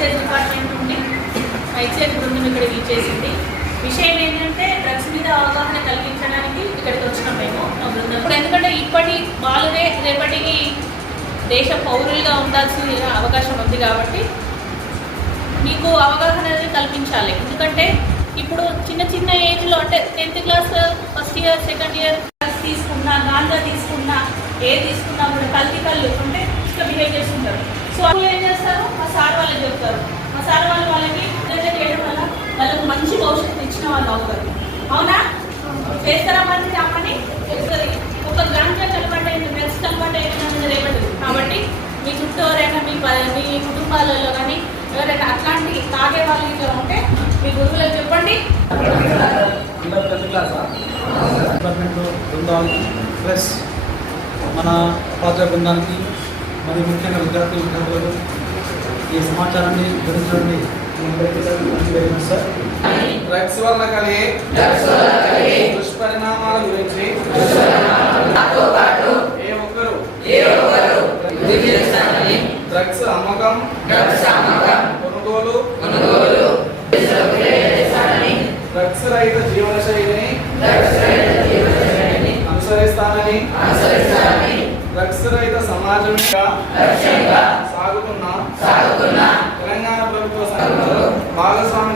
Excise department నుండి excise బృందం ఇక్కడికి ఇచ్చేసింది. విషయం ఏంటంటే డ్రగ్స్ మీద అవగాహన కలిగించడానికి ఇక్కడికి వచ్చినాం మేము మా బృందం. ఇప్పుడు ఎందుకంటే ఇప్పటి బాలురే రేపటికి దేశ పౌరులుగా ఉండాల్సిన అవకాశం ఉంది కాబట్టి మీకు అవగాహన అనేది కల్పించాలి. ఎందుకంటే ఇప్పుడు చిన్న చిన్న ఏజ్లో అంటే 10th class first year second year తీసుకున్నా, గాంజా తీసుకున్నా, తీసుకున్నా కూడా కళ్ళు అంటే ఇట్లా బిహేవ్ చేస్తుంటారు. సో వాళ్ళు ఏం చేస్తారు, మా సార్ వాళ్ళకి చెప్తారు. మా సార్ వాళ్ళకి చేయడం వల్ల వాళ్ళకు మంచి భవిష్యత్తు ఇచ్చిన వాళ్ళు అవుతారు. అవునా? చేస్తారా? మంచి అమ్మని చెప్తుంది. ఒక గాంజా కలపంటే డ్రగ్స్ కలపంటే రేపటి. కాబట్టి మీ చుట్టూ ఎవరైనా మీ కుటుంబాలలో కానీ ఎవరైనా అట్లాంటి తాగే వాళ్ళు ఇట్లా ఉంటే మీ గురువులకు చెప్పండి. బృందాలు ప్లస్ మన ఉపాధ్యాయ బృందానికి మరియు ముఖ్యంగా విద్యార్థులకు ఈ సమాచారాన్ని గురించండి. సార్ డ్రగ్స్ వల్ల కలిగే దుష్పరిణామాల గురించి ఏ ఒక్కరు డ్రగ్స్ అమ్మకం, కొనుగోలు, డ్రగ్స్ రహిత జీవన శైలిని అనుసరిస్తానని డ్రగ్స్ రహిత సమాజంగా సాగుతున్న తెలంగాణ ప్రభుత్వ భాగస్వామ్య